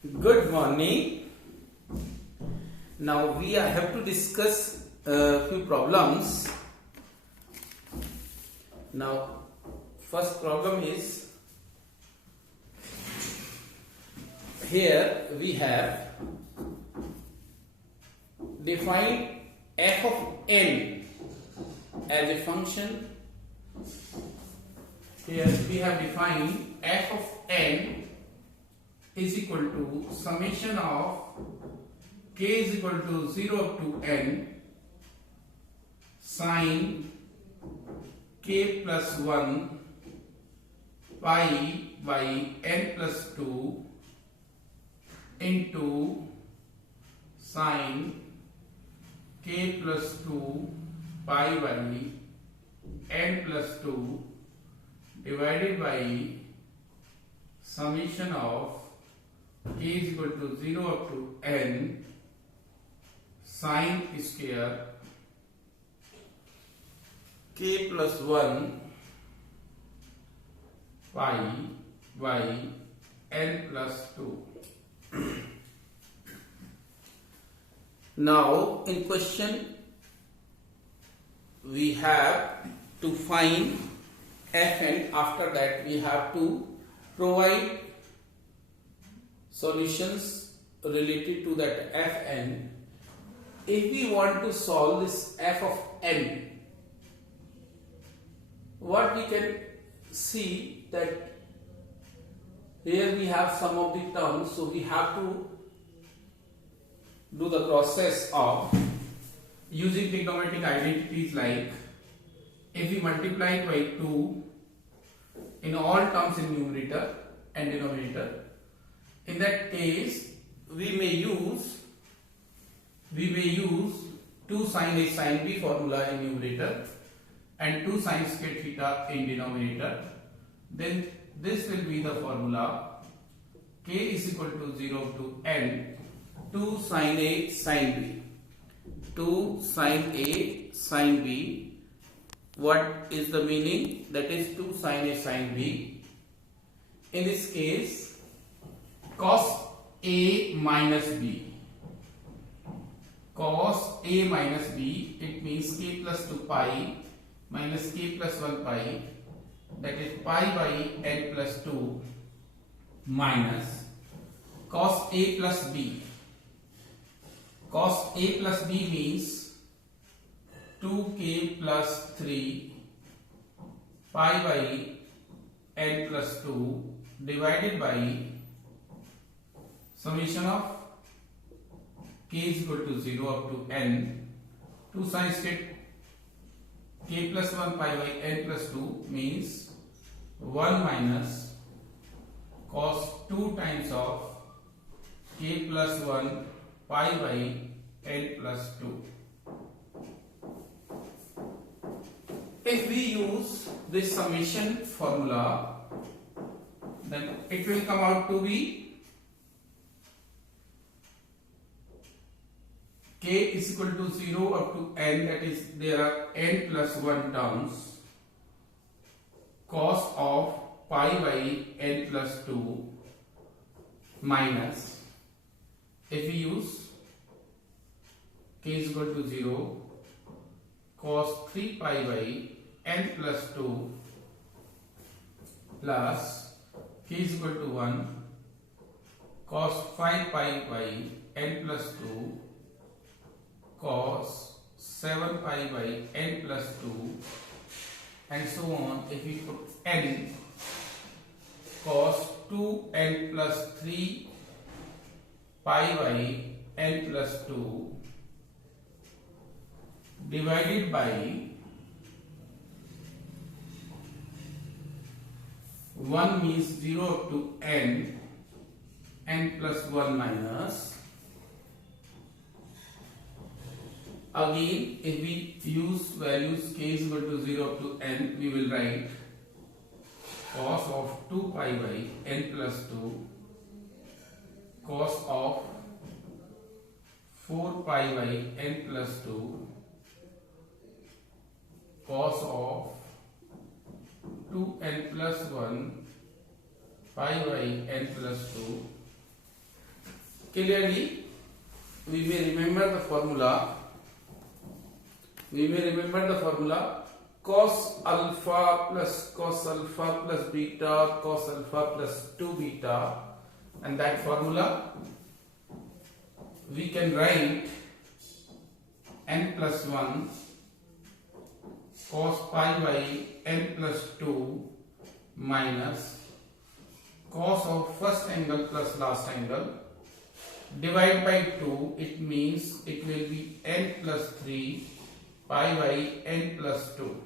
Good morning. Now we have to discuss a few problems. Now, first problem is here we have defined f of n as a function. Here we have defined f of n is equal to summation of k is equal to 0 up to n sin k plus 1 pi by n plus 2 into sin k plus 2 pi by n plus 2 divided by summation of k is equal to 0 up to n sin square k plus 1 pi by n plus 2. Now in question we have to find fn. After that we have to provide solutions related to that fn. If we want to solve this f of n, what we can see that here we have some of the terms, so we have to do the process of using trigonometric identities, like if we multiply it by 2 in all terms in numerator and denominator, in that case we may use 2 sin A sin B formula in numerator and 2 sin square theta in denominator. Then this will be the formula k is equal to 0 to n 2 sin A sin B. 2 sin A sin B. What is the meaning? That is 2 sin A sin B. In this case, cos A minus B. Cos A minus B, it means k plus 2 pi minus k plus 1 pi, that is pi by n plus 2 minus cos A plus B. Cos A plus B means 2k plus 3 pi by n plus 2 divided by summation of k is equal to 0 up to n 2 sin square k plus 1 pi by n plus 2 means 1 minus cos 2 times of k plus 1 pi by n plus 2. If we use this summation formula, then it will come out to be k is equal to 0 up to n, that is there are n plus 1 terms, cos of pi by n plus 2 minus, if we use k is equal to 0, cos 3 pi by n plus 2 plus k is equal to 1, cos 5 pi by n plus 2 cos 7 pi by n plus 2 and so on. If we put n, cos 2n plus 3 pi by n plus 2 divided by 1 means 0 up to n plus 1 minus. Again, if we use values k is equal to 0 up to n, we will write cos of 2 pi by n plus 2, cos of 4 pi by n plus 2, cos of 2n plus 1 pi by n plus 2 clearly we may remember the formula. Cos alpha plus beta cos alpha plus 2 beta, and that formula we can write n plus 1 cos pi by n plus 2 minus cos of first angle plus last angle divide by 2. It means it will be n plus 3 pi by n plus 2.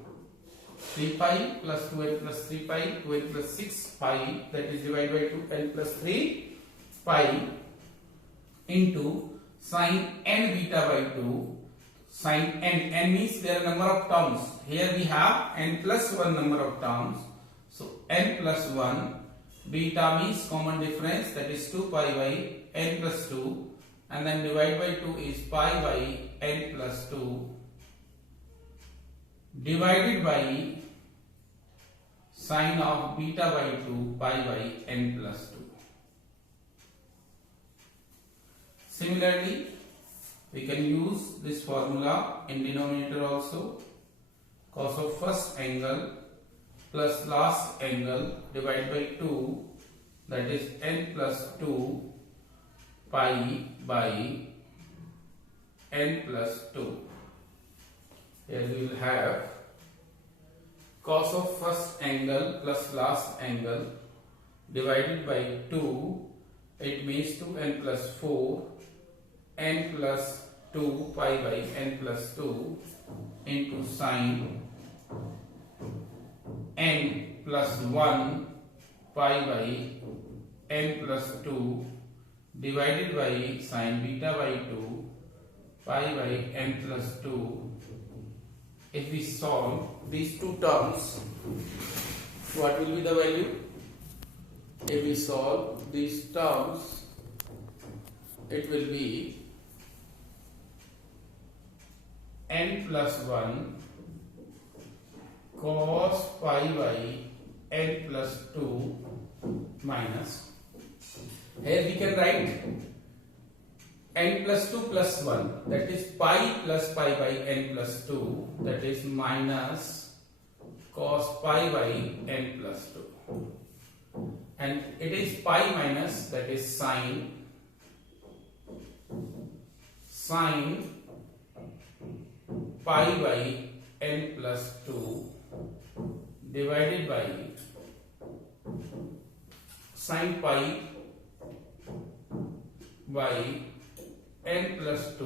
3 pi plus 2n plus 3 pi, 2n plus 6 pi, that is divided by 2, n plus 3 pi into sin n beta by 2. Sin n means there are number of terms. Here we have n plus 1 number of terms. So n plus 1, beta means common difference, that is 2 pi by n plus 2, and then divide by 2 is pi by n plus 2 divided by sine of beta by 2 pi by n plus 2. Similarly, we can use this formula in denominator also. Cos of first angle plus last angle divided by 2, that is n plus 2 pi by n plus 2. Here we will have cos of first angle plus last angle divided by 2, it means 2n plus 4, n plus 2 pi by n plus 2 into sine n plus 1 pi by n plus 2 divided by sine beta by 2 pi by n plus 2. If we solve these two terms, what will be the value? If we solve these terms, it will be n plus 1 cos pi by n plus 2 minus, here we can write n plus 2 plus 1, that is pi plus pi by n plus 2, that is minus cos pi by n plus 2, and it is pi minus, that is sine pi by n plus 2 divided by sin pi by n plus 2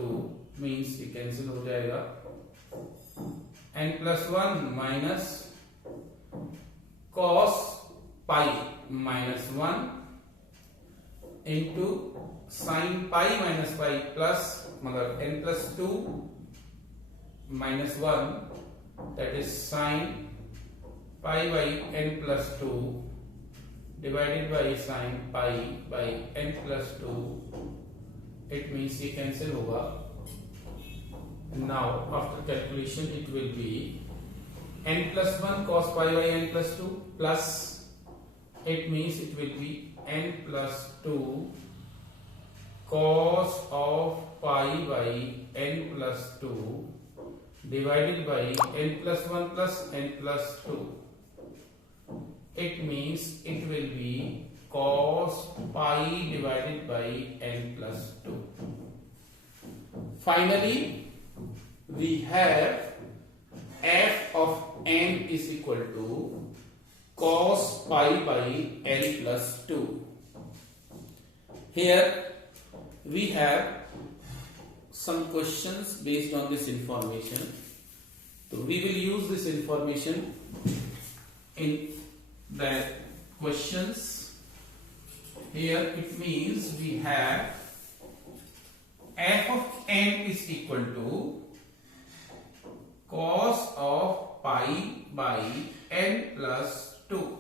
means ये cancel हो जाएगा, n plus 1 minus cos pi minus 1 into sin pi minus pi plus मतलब n plus 2 minus 1, that is sin pi by n plus 2 divided by sin pi by n plus 2. It means ये cancel होगा. Now after calculation it will be n plus 1 cos pi by n plus 2 plus, it means it will be n plus 2 cos of pi by n plus 2 divided by n plus 1 plus n plus 2. It means it will be cos pi divided by n plus 2. Finally, we have f of n is equal to cos pi by n plus 2. Here we have some questions based on this information. So we will use this information in the questions. Here it means we have f of n is equal to cos of pi by n plus 2.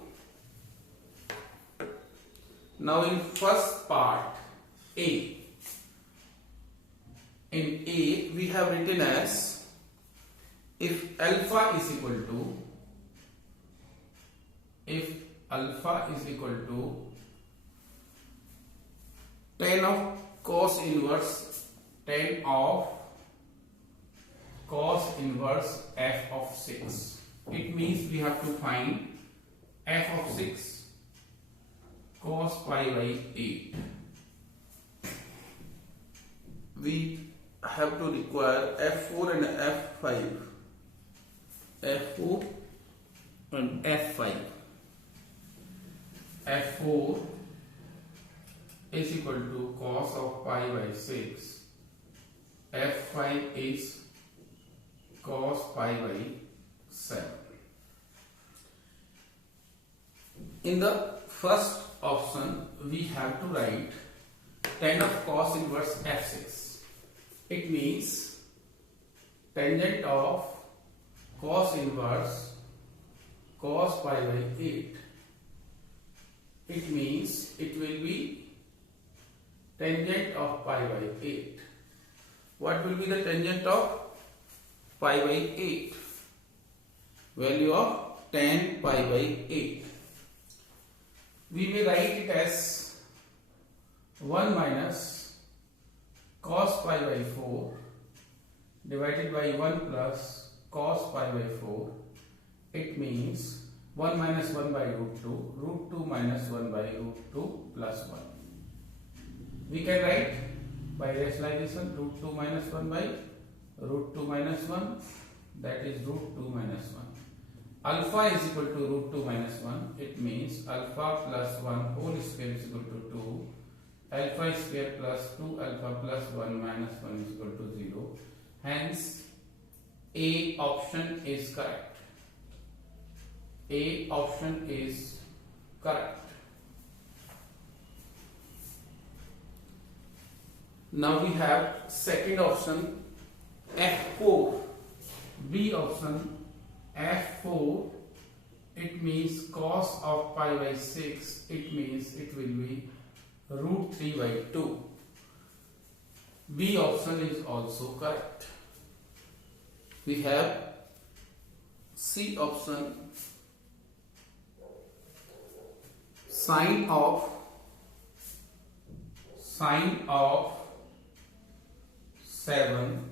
Now in first part A, in A we have written as if alpha is equal to tan of cos inverse tan of cos inverse f of 6. It means we have to find f of 6 cos pi by 8. We have to require f4 and f5. f4 and f5. f4 is equal to cos of pi by 6. f5 is cos pi by 7. In the first option, we have to write tan of cos inverse f6. It means tangent of cos inverse cos pi by 8. It means it will be tangent of pi by 8. What will be the tangent of pi by 8? Value of tan pi by 8. We may write it as 1 minus cos pi by 4 divided by 1 plus cos pi by 4. It means 1 minus 1 by root 2, root 2 minus 1 by root 2 plus 1. We can write by rationalization root 2 minus 1 by root 2 minus 1, that is root 2 minus 1. Alpha is equal to root 2 minus 1. It means alpha plus 1 whole square is equal to 2. Alpha square plus 2 alpha plus 1 minus 1 is equal to 0. Hence, A option is correct. A option is correct. Now we have second option F4. B option F4, it means cos of pi by 6, it means it will be root 3 by 2. B option is also correct. We have C option, sine of 7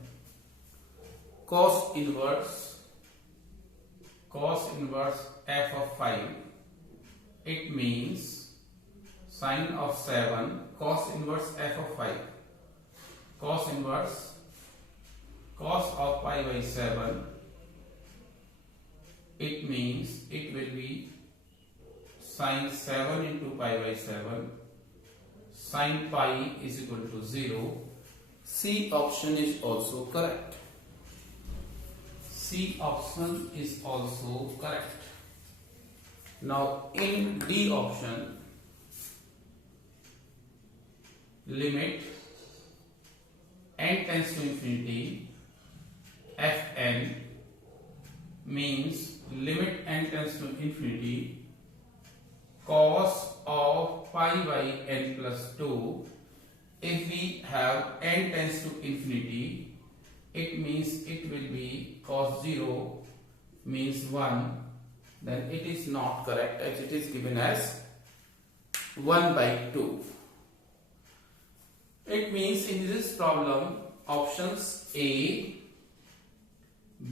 cos inverse f of 5. It means sine of 7 cos inverse f of 5. Cos inverse cos of pi by 7. It means it will be sine 7 into pi by 7. Sine pi is equal to 0. C option is also correct. C option is also correct. Now in D option, limit n tends to infinity, Fn means limit n tends to infinity cos of pi by n plus 2. If we have n tends to infinity, it means it will be cos 0 means 1, then it is not correct as it is given as 1 by 2. It means in this problem options A,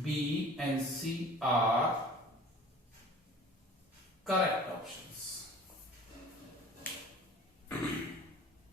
B and C are correct options.